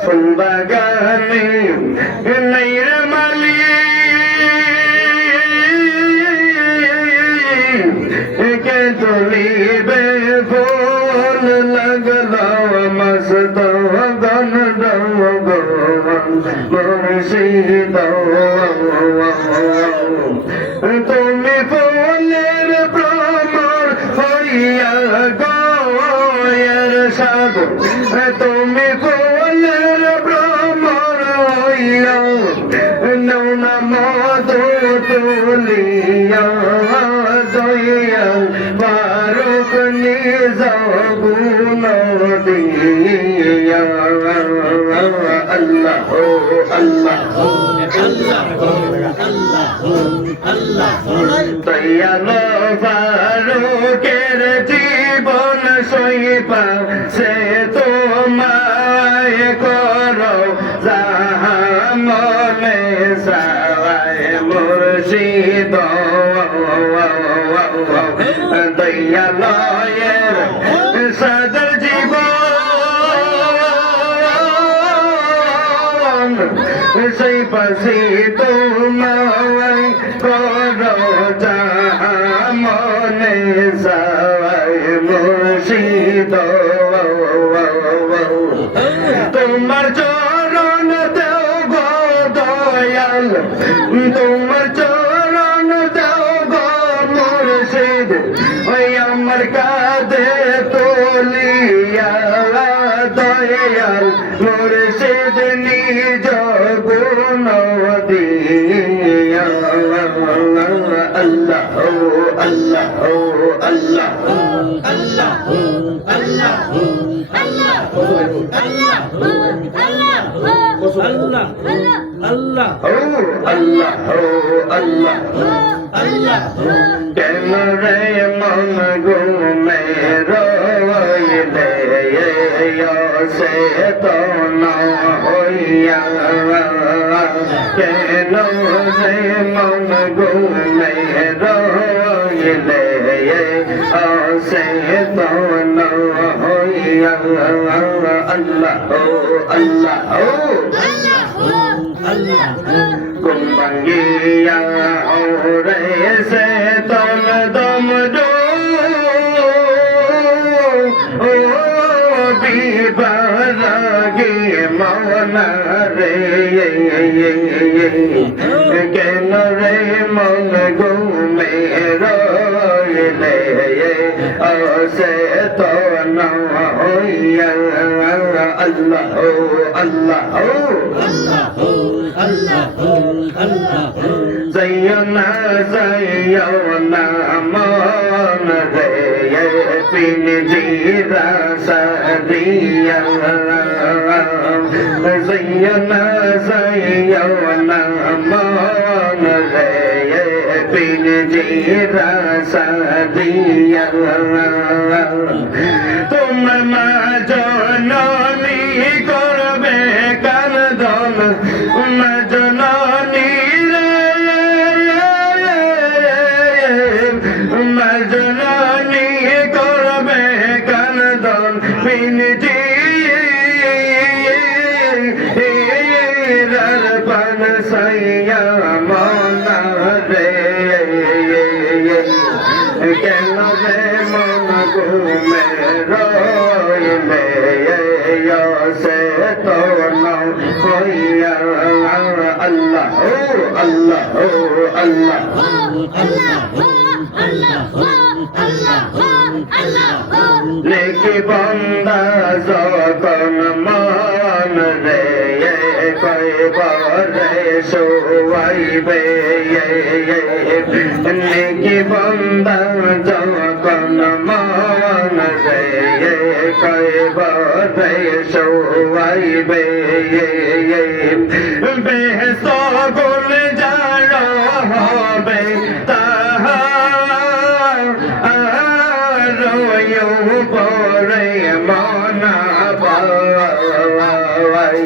ফুল বাগানে নাই রে के तुलिबे फूल लगला मस्त गन गोवन मुर्शिद তুমি ফুলের ভ্রমর হইয়া গয়ের সাদ তুমি ফুলের ভ্রমর হইয়া নৌনা মধু তুলিয়া দয়াল বারুক নিজ গুণ দিয়া আল্লাহ ও আল্লাহ দয়াল বারুকের জীবন সইপা সে তোমায় করো যাহা মনে সাওয়ায় মুর্শিদ দয়ালয়ের সাদর জীবন সেই পাশে তোমায় করো যাহা মনে চায় মুর্শিদ তোমার চরণ দেও গো দয়াল তোমার চরণ দেও গো মুর্শিদ ওই আমার কাঁধে তুলিয়া দয়াল মুর্শিদ নিজ গুণ দিয়া আল্লাহ ও আল্লাহ ও আল্লাহ আল্লাহ আল্লাহ আল্লাহ আল্লাহ ও আল্লাহ ও আল্লাহ আল্লাহ কেন রে মন ঘুমে রইলে সে তো না হইয়া কেন রে মন ঘুমে রইলে সে তো না হইয়া আল্লাহ ও আল্লাহ ও আল্লাহ কুম্ভঙ্গিয়া রে সে তন দম দো ও বিবারাগে মন রে কেন রে মন ঘুমে রইলে সে তো না হইয়া আল্লাহ ও আল্লাহ ও Zayyana zayyana man re pinjira sadiya Zayyana zayyana man re pinjira sadiya tum ma janani korbe kandon ma janani মজনানি করবে কানদন পিনজি ররপন সাইয়া মনা রে কেন রে মন ঘুমে রইলে সে তো না হইয়া আল্লাহ ও আল্লাহ ও আল্লাহ নেকি বন্দা যখন মন রে কইবরে শোয়াইবে নেকি বন্দা যখন মন রে কইবরে শোয়াইবে বেহেশত গুল যার হবে তাহা পরে মনা পাই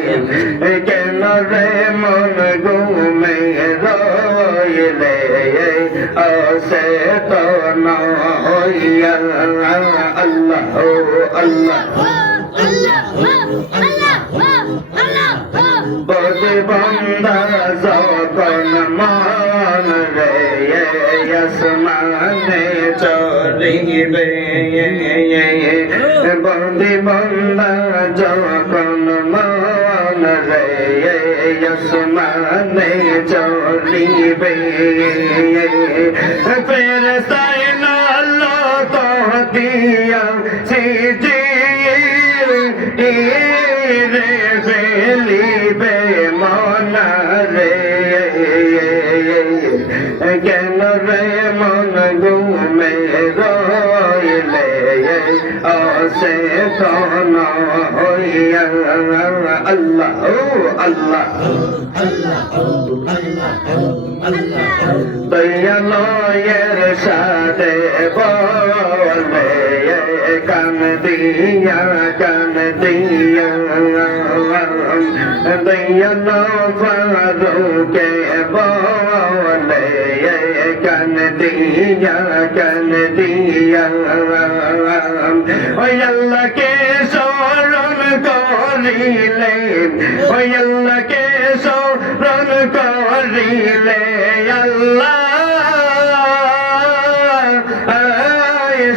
কেন রে মন ঘুমে রইলে সে তো না হইয়া আল্লাহ ও আল্লাহ বদে বন্দা যখন মন রে আসমানে চড়িবে বন্দে বন্দা যখন মন রে আসমানে চড়িবে ফেরেশতায় আল্লাহ দিয়া সিজি রে ফেলিবে মনা রে কেন রে মন ঘুমে রইলে সে তো না হইয়া আল্লাহ ও আল্লাহ দয়ালয়ের সাথে বলে কান দিয়া দয়াল ফারুকে বলে কান দিয়া ওই আল্লাহকে স্মরণ করিলে ওই আল্লাহকে স্মরণ করিলে আল্লাহ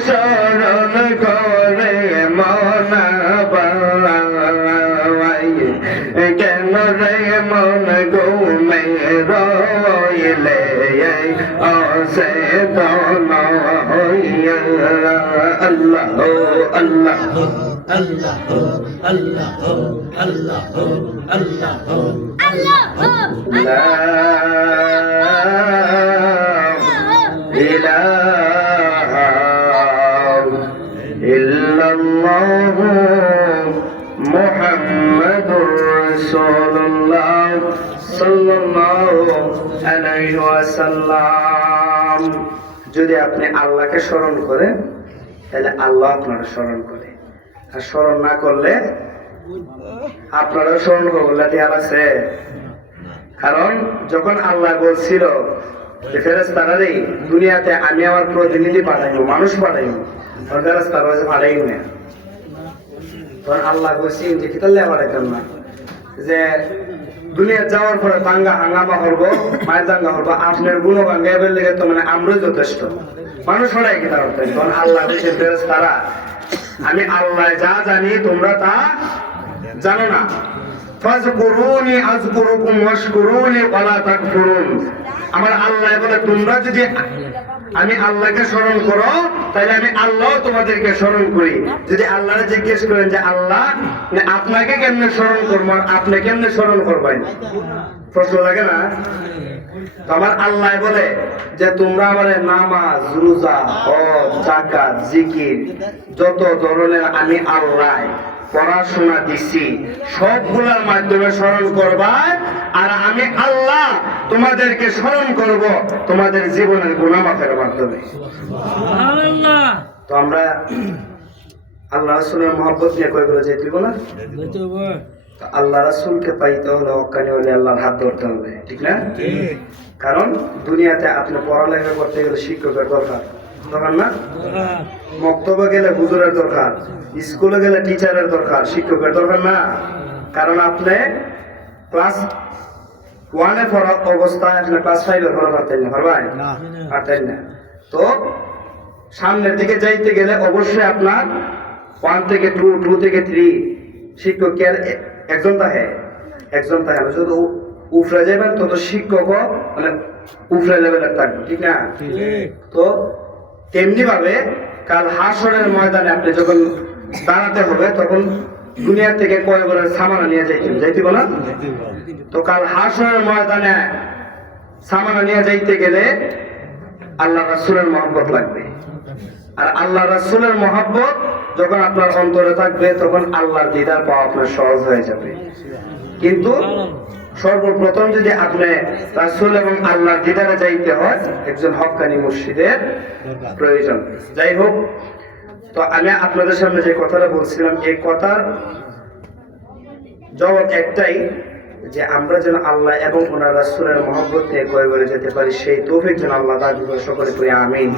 শরণ করে মন বাই কেন রে মন ঘুমে রইলে আসে দন হইয়া আল্লাহ আল্লাহ আল্লাহ আল্লাহ আল্লাহ আল্লাহ لا إله إلا الله محمد رسول الله صلى الله عليه وسلم যদি আপনি আল্লাহকে স্মরণ করেন তাহলে আল্লাহ আপনারা স্মরণ করে, আর স্মরণ না করলে আপনারাও স্মরণ করলে ঠিক আছে। কারণ যখন আল্লাহ বলছিল যে ফেরেশতারা দুনিয়াতে আমি আমার প্রতিনিধি পাঠাইব, মানুষ পাঠাইব, তখন ফেরেশতারা পাঠাইব না। তখন আল্লাহ বলছি যে কি তাহলে পাঠাইতাম না, যে দুনিয়া যাওয়ার পরে দাঙ্গা হাঙ্গামা করবো, মায়ের দাঙ্গা করবো, আপনার গুণগান গাইবের লেগে তো মানে আমরাই যথেষ্ট, মানুষ হরাই কি তার। তখন আল্লাহ বলছে ফেরেশতারা আমি আল্লাহ যা জানি তোমরা তা জানো না। ফাযকুরুনি আযকুরুকুম ওয়াশকুরুনি ওয়ালা তাকফুরুন। আমার আল্লাহ বলে তোমরা যদি আমি আল্লাহকে স্মরণ করো তাহলে আমি আল্লাহ তোমাদেরকে স্মরণ করি। যদি আল্লাহরে জিজ্ঞেস করেন যে আল্লাহ আপনাকে কেমনে স্মরণ করবো আর আপনি কেমনে স্মরণ করবেন, প্রশ্ন লাগে না? আমার আল্লাহ বলে যে তোমরা আমার নামাজ, রোজা, হজ, যাকাত, জিকির যত ধরনের আমি আল্লাহ পড়াশোনা দিছি সবগুলোর মাধ্যমে স্মরণ করবা, আর আমি আল্লাহ তোমাদেরকে স্মরণ করব তোমাদের জীবনের গুনাহ মাফের মাধ্যমে। সুবহানাল্লাহ। তো আমরা আল্লাহ রাসূলের মহব্বত নিয়ে কই বলে যাইতে না, তো আল্লাহ রাসূলকে পাইতে হলে হক্কানি হলে আল্লাহর হাত ধরতে হবে, ঠিক না? কারণ দুনিয়াতে আপনি পড়ালেখা করতে গেলে শিক্ষকের দরকার, দরকার না? মক্তবে গেলে হুজুরের দরকার, স্কুলে গেলে টিচারের দরকার, শিক্ষকের দরকার না? কারণ আপনি ক্লাস 1 এ পড়া অবস্থায় আপনি ক্লাস 5 এর পড়া পারতেন না, পারতেন না। তো সামনের দিকে যাইতে গেলে অবশ্যই আপনার 1 থেকে 2, 2 থেকে 3 শিক্ষকের একজন থাকে, যদি উফরে যাবেন তত শিক্ষক মানে উফরে লেভেলের থাকবে, ঠিক না? তো তেমনি ভাবে কাল হাসরের ময়দানে আপনি যখন দাঁড়াতে হবে তখন দুনিয়া থেকে কয়েকবারের সামানা নিয়ে যাইতে বলা। তো কাল হাসরের ময়দানে সামানা নিয়ে যাইতে গেলে আল্লাহ রাসূলের মহব্বত লাগবে, আর আল্লাহ রাসূলের মহব্বত যখন আপনার অন্তরে থাকবে তখন আল্লাহর দিদার পাওয়া আপনার সহজ হয়ে যাবে। কিন্তু সর্বপ্রথম যদি আপনি রাসূল এবং আল্লাহর দিদারে যাইতে হয় একজন হক্কানি মুর্শিদের প্রয়োজন। যাই হোক, তো আমি আপনাদের সামনে যে কথাটা বলছিলাম এই কথার জবাব একটাই, যে আমরা যেন আল্লাহ এবং ওনার রাসূলের মহব্বত নিয়ে কয়েকবারে যেতে পারি, সেই তৌফিক যেন আল্লাহ দান করে সকলে করি আমিন।